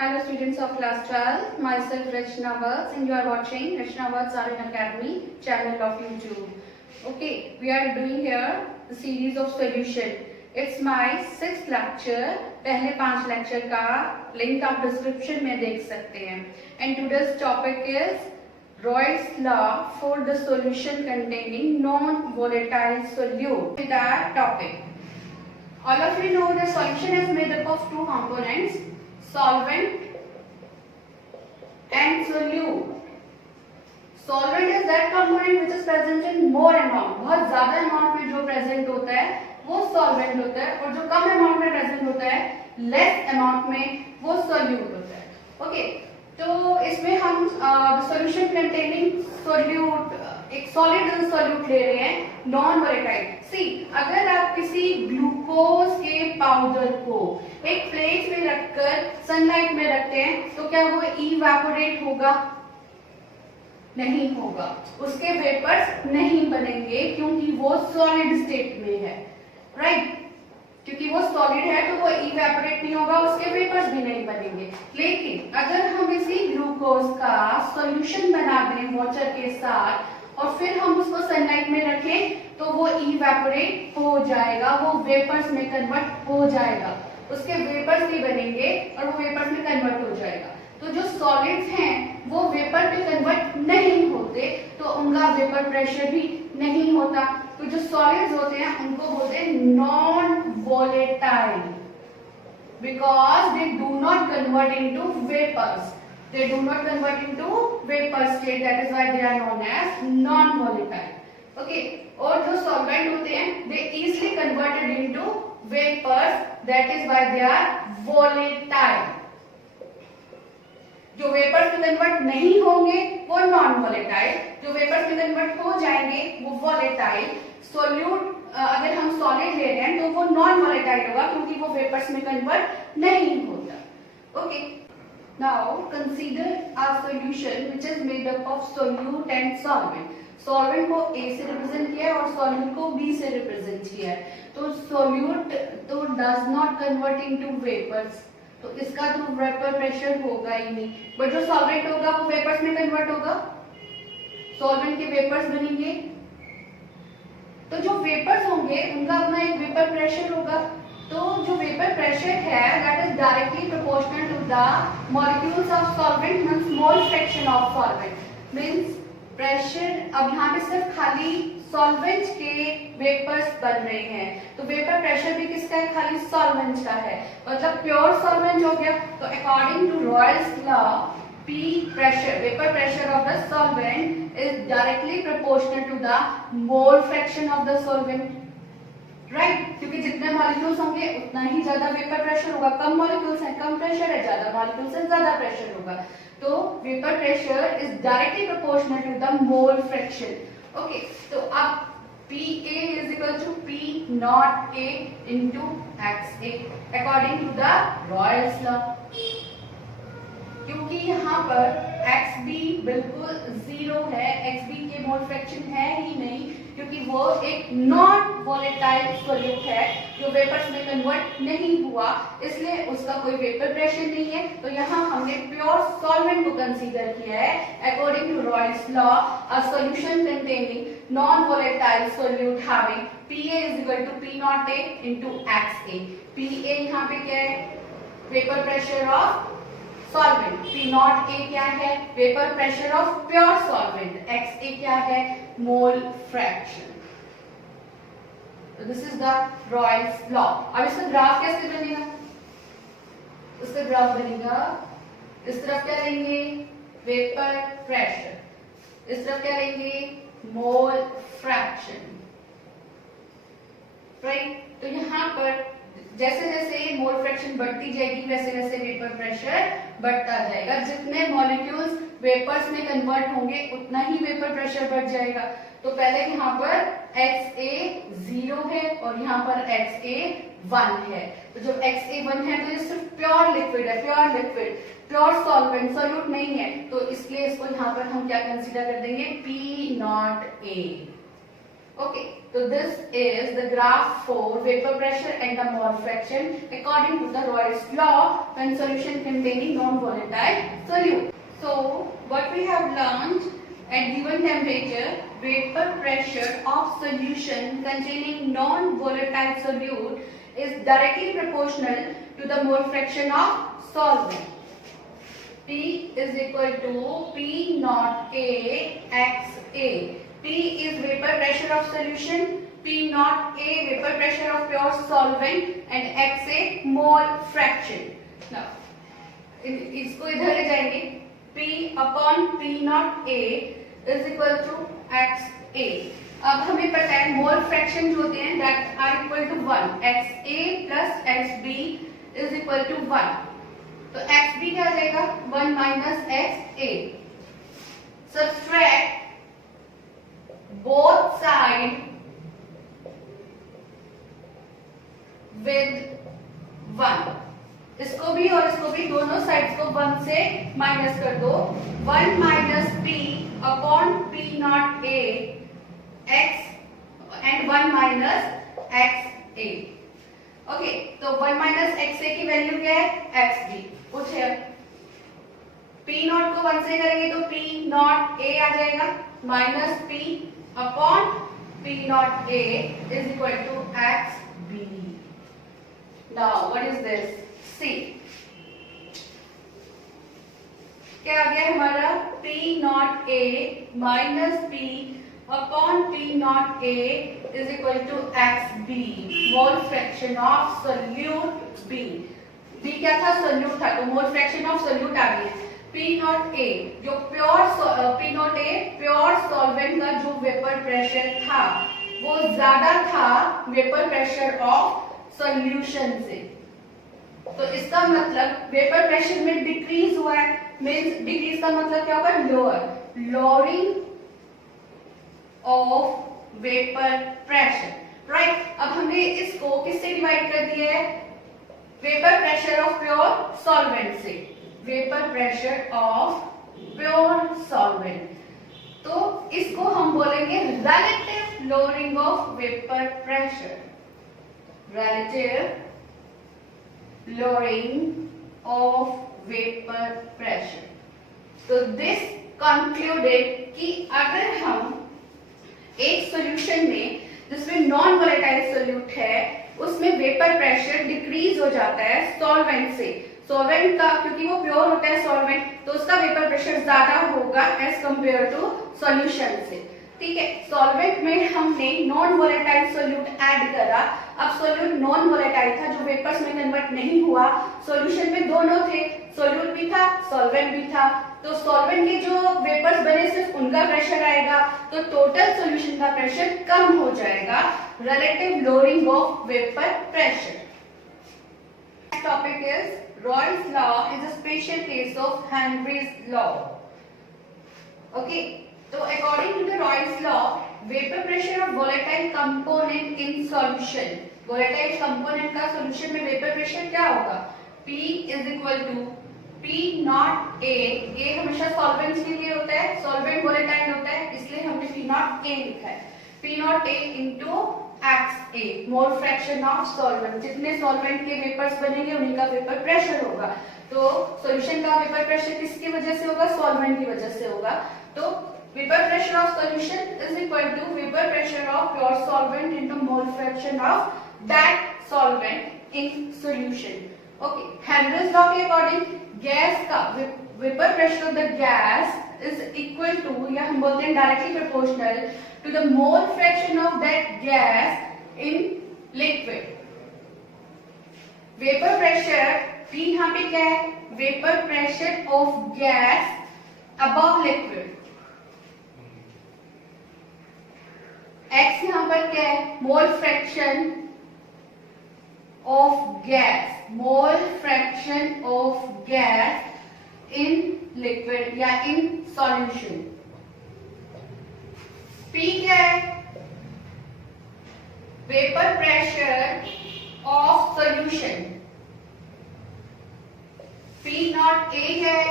Hello students of class 12, myself Rachna Words and you are watching Rachna Words Aryan Academy channel of YouTube. Okay, we are doing here the series of solution. It's my 6th lecture. पहले 5 lecture का link आप description में देख सकते हैं. And today's topic is Royle's law for the solution containing non-volatile solute. With that topic, all of you know the solution is made up of two components. Solvent and solute. Solvent is that component which is present in more amount. बहुत ज्यादा amount में जो present होता है वो solvent होता है और जो कम amount में present होता है less amount में वो solute होता है. Okay, तो इसमें हम solution containing solute एक solid solute ले रहे हैं non volatile. See, अगर आप किसी ग्लूकोज के पाउडर को एक प्लेट में रखकर सनलाइट में रखते हैं तो क्या वो इवेपोरेट होगा? नहीं होगा. उसके वेपर्स नहीं बनेंगे क्योंकि वो सॉलिड स्टेट में है. राइट? क्योंकि वो सॉलिड है तो वो इवेपोरेट नहीं होगा, उसके वेपर्स भी नहीं बनेंगे. लेकिन अगर हम इसी ग्लूकोज का सॉल्यूशन बना दें वाटर के साथ और फिर हम उसको सनलाइट में रखें तो वो इवेपोरेट हो जाएगा, वो वेपर्स में कन्वर्ट हो जाएगा. उसके वेपर्स भी बनेंगे और वो वेपर्स में कन्वर्ट हो जाएगा. तो जो सॉलिड्स हैं वो वेपर में कन्वर्ट नहीं होते तो उनका वेपर प्रेशर भी नहीं होता. तो जो सॉलिड्स होते हैं उनको बोलते हैं non volatile because they do not convert into vapours. They do not convert into vapor state. That is why they are known as non-volatile. Okay. और जो solvent होते हैं, they easily converted into vapors. That is why they are volatile. जो vapours में convert नहीं होंगे वो non volatile, जो वेपर्स में कन्वर्ट हो जाएंगे वो वोलेटाइल. सोल्यूट अगर हम सॉलिड ले रहे हैं तो वो नॉन वोलेटाइल होगा क्योंकि वो वेपर्स में कन्वर्ट नहीं होता. Okay. Now consider a solution which is made up of solute and solvent. Solvent को A से represent किया है और solute को B से represent किया है. तो solute तो does not convert into vapors. तो इसका तो vapor pressure होगा ही नहीं. But जो solvent होगा वो vapors में convert होगा. Solvent के vapors बनेंगे. तो जो vapors होंगे उनका अपना एक vapor pressure होगा. तो जो वेपर प्रेशर है that is directly proportional to the molecules of solvent means mole fraction of solvent means pressure. अब यहाँ पे सिर्फ खाली सॉल्वेंट के वेपर्स बन रहे हैं तो वेपर प्रेशर भी किसका है? खाली सॉल्वेंट का है. मतलब प्योर सॉल्वेंट हो गया. तो according to Raoult's law P pressure vapor pressure of the solvent is directly proportional to the mole fraction of the solvent. Right? क्योंकि जितने मॉलिक्यूल्स होंगे उतना ही ज्यादा वेपर प्रेशर होगा. कम मॉलिक्यूल्स हैं कम प्रेशर है, ज्यादा मॉलिक्यूल्स है ज्यादा प्रेशर होगा. तो vapour pressure is directly proportional to the mole fraction. Okay. तो अब PA is equal to P naught A into XA according to the Royle's law. क्योंकि यहाँ पर XB बिल्कुल जीरो है, XB के मोल फ्रैक्शन है ही नहीं क्योंकि वो एक नॉन वोलेटाइल सॉल्यूट है जो वेपर्स में कन्वर्ट नहीं हुआ, इसलिए उसका कोई वेपर प्रेशर नहीं है. तो यहाँ हमने प्योर सॉल्वेंट को कंसीडर किया है. According to Raoult's law a solution containing non volatile solute having PA is equal to P naught A into XA. PA यहाँ पे क्या है? Vapour pressure of solvent. P naught A क्या है? Vapour pressure of pure solvent. XA क्या है? Mole fraction. तो this is the Raoult's law. अब इसका ग्राफ कैसे बनेगा? इसका ग्राफ बनेगा इस तरफ क्या लेंगे? Vapour pressure. इस तरफ क्या लेंगे? Mole fraction. राइट? तो यहाँ पर जैसे जैसे मोल फ्रैक्शन बढ़ती जाएगी वैसे वैसे वेपर प्रेशर बढ़ता जाएगा. जितने मॉलिक्यूल्स वेपर्स में कन्वर्ट होंगे उतना ही वेपर प्रेशर बढ़ जाएगा. तो पहले यहाँ पर XA 0 है और यहाँ पर XA 1 है. तो जब XA 1 है तो ये सिर्फ प्योर लिक्विड है, pure liquid, pure solvent, solute नहीं है. तो इसलिए इसको यहाँ पर हम क्या कंसीडर कर देंगे? P naught A. Okay, so this is the graph for vapor pressure and the mole fraction according to the Royle's law when solution containing non-volatile solute. So what we have learned, at given temperature, vapor pressure of solution containing non-volatile solute is directly proportional to the mole fraction of solvent. P is equal to P naught A X A. P is vapor pressure of solution, P naught A vapor pressure of pure solvent and XA mole fraction. Now इसको इधर ले जाएंगे, P upon P naught A is equal to XA. अब हमें पता है mole fraction जो होते हैं that are equal to 1. XA plus XB is equal to 1. तो XB क्या आ जाएगा? 1 minus XA. Subtract both sides with 1. इसको भी और इसको भी, दोनों साइड्स को 1 से माइनस कर दो. 1 minus P upon P naught A X and 1 minus XA. Okay, तो 1 minus XA की वैल्यू क्या है? XB. पूछे अब P नॉट को 1 से करेंगे तो P नॉट A आ जाएगा minus P upon P naught A is equal to XB. Now what is this? C. क्या आ गया हमारा? P naught A minus P upon P naught A is equal to XB. Mole fraction of solute B. B क्या था? Solute था, तो मोल fraction of solute आ गई. P naught A जो P naught A pure solvent का जो vapour pressure था वो ज्यादा था वेपर प्रेशर ऑफ सॉल्यूशन से. तो इसका मतलब वेपर प्रेशर में डिक्रीज हुआ है. मींस डिक्रीज का मतलब क्या होगा? Lower. Lowering of vapour pressure. Right, अब हमने इसको किससे डिवाइड कर दिया है? Vapour pressure of pure solvent से. Vapour pressure of pure solvent, तो इसको हम बोलेंगे relative lowering of vapour pressure. Relative lowering of vapour pressure. तो दिस कंक्लूडेड कि अगर हम एक सॉल्यूशन में जिसमें नॉन वोलेटाइल सोल्यूट है उसमें वेपर प्रेशर डिक्रीज हो जाता है सॉल्वेंट से. सॉल्वेंट का, क्योंकि वो प्योर होता है सॉल्वेंट, तो उसका वेपर प्रेशर ज्यादा होगा एज कंपेयर टू सॉल्यूशन से. ठीक है, सॉल्वेंट में हमने नॉन वोलेटाइल सोल्यूट ऐड करा. अब सोल्यूट नॉन वोलेटाइल था जो वेपर्स में कन्वर्ट नहीं हुआ. सॉल्यूशन में दोनों थे, सोल्यूट भी था सॉल्वेंट भी था. तो सॉल्वेंट के जो वेपर्स बने सिर्फ उनका प्रेशर आएगा, तो टोटल सॉल्यूशन का प्रेशर कम हो जाएगा. Relative lowering of vapour pressure. Topic is Royle's law is a special case of Henry's law. Okay, so according to the Royle's law, vapor pressure of volatile component in solution. Volatile component का solution में vapor pressure क्या होगा? P is equal to P naught A. A हमेशा solvents के लिए होता है, solvent volatile होता है, इसलिए हमने P naught A लिखा है. P naught A into XA mole fraction of solvent. जितने सॉल्वेंट के वेपर्स बनेंगे उन्हीं का वेपर प्रेशर होगा. तो सॉल्यूशन का वेपर प्रेशर किसकी वजह से होगा? सॉल्वेंट की वजह से होगा. तो vapour pressure of solution is equal to vapour pressure of pure solvent into mole fraction of that solvent in solution. Okay, Henry's law के अकॉर्डिंग गैस का vapour pressure of the gas is equal to, या हम बोलते हैं directly proportional to the mole fraction of that gas in liquid. Vapour pressure P यहाँ पे क्या है? Vapour pressure of gas above liquid. X यहाँ पर क्या है? Mole fraction of gas. Mole fraction of gas in liquid या in solution. P क्या है? Vapour pressure of solution. P naught A है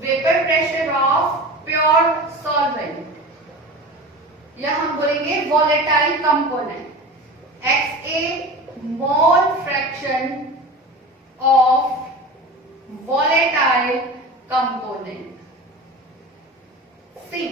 vapour pressure of pure solvent. या हम बोलेंगे volatile component. XA mole fraction of volatile component. See,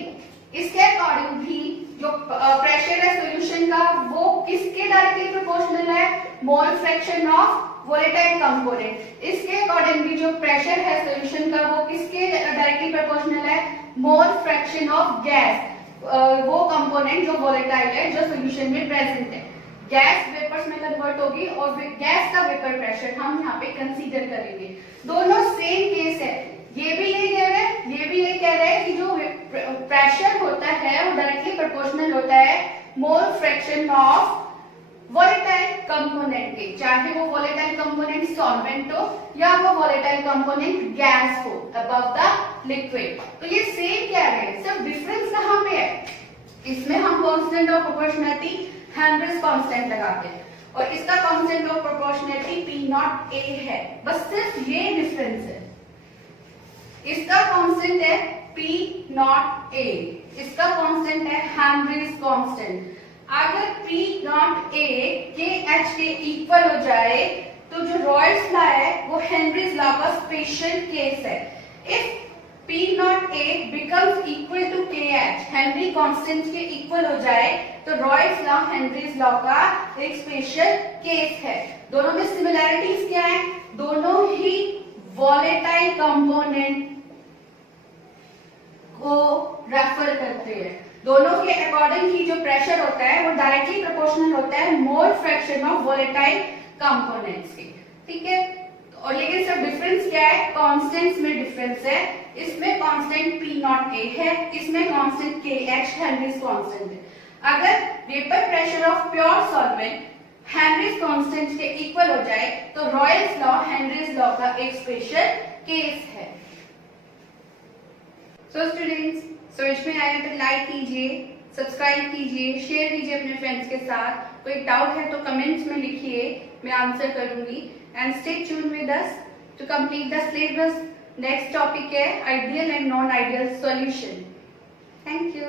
इसके according भी जो प्रेशर है सॉल्यूशन का वो किसके डायरेक्टली प्रोपोर्शनल है, mole fraction of volatile component. इसके अकॉर्डिंग भी जो प्रेशर है सॉल्यूशन का वो किसके डायरेक्टली प्रोपोर्शनल है, मोल फ्रैक्शन ऑफ गैस, वो कंपोनेंट जो वोलेटाइल है जो सॉल्यूशन में प्रेजेंट है। गैस वेपर्स में कन्वर्ट होगी और गैस का वेपर प्रेशर हम यहाँ पे कंसीडर करेंगे। दोनों सेम केस है, ये भी यही कह रहे हैं, ये भी यही कह रहे हैं कि जो प्रेशर होता है वो डायरेक्टली प्रोपोर्शनल होता है mole fraction of volatile component के, चाहे वो वोलेटाइल कंपोनेंट सॉल्वेंट हो या वो वोलेटाइल कंपोनेंट गैस हो अबव द लिक्विड। तो ये सेम कह रहे हैं, सिर्फ डिफरेंस कहाँ पे है, इसमें हम constant of proportionality Henrys constant लगाते हैं और इसका constant of proportionality P naught A है, बस सिर्फ ये डिफरेंस है। इसका कांस्टेंट है P नॉट A, इसका कांस्टेंट है हेनरीज कांस्टेंट। अगर P नॉट A के H के इक्वल हो जाए तो जो रॉयल्स लॉ है वो हेनरीज लॉ का स्पेशल केस है। If P naught A becomes equal to KH, Henry constant के इक्वल हो जाए तो रॉयल्स लॉ हेनरीज लॉ का एक स्पेशल केस है। दोनों में सिमिलैरिटीज क्या है, दोनों ही वॉलेटाइल कंपोनेंट को रेफर करते हैं। दोनों के अकॉर्डिंग ही जो प्रेशर होता है वो डायरेक्टली प्रोपोर्शनल होता है mole fraction of volatile components के, ठीक है। और लेकिन सब डिफरेंस क्या है, कांस्टेंट्स में डिफरेंस है। इसमें कांस्टेंट P नॉट A है, इसमें कांस्टेंट KH हेनरीज कांस्टेंट है। अगर vapour pressure of pure solvent Henrys constant के इक्वल हो जाए तो रॉयल्स लॉ हेनरीज लॉ का एक स्पेशल केस है। सो स्टूडेंट्स, समझ में आया तो लाइक कीजिए, सब्सक्राइब कीजिए, शेयर कीजिए अपने फ्रेंड्स के साथ। कोई डाउट है तो कमेंट्स में लिखिए, मैं आंसर करूंगी। And stay tune with us to complete the syllabus. Next topic है ideal and non ideal solution. Thank you.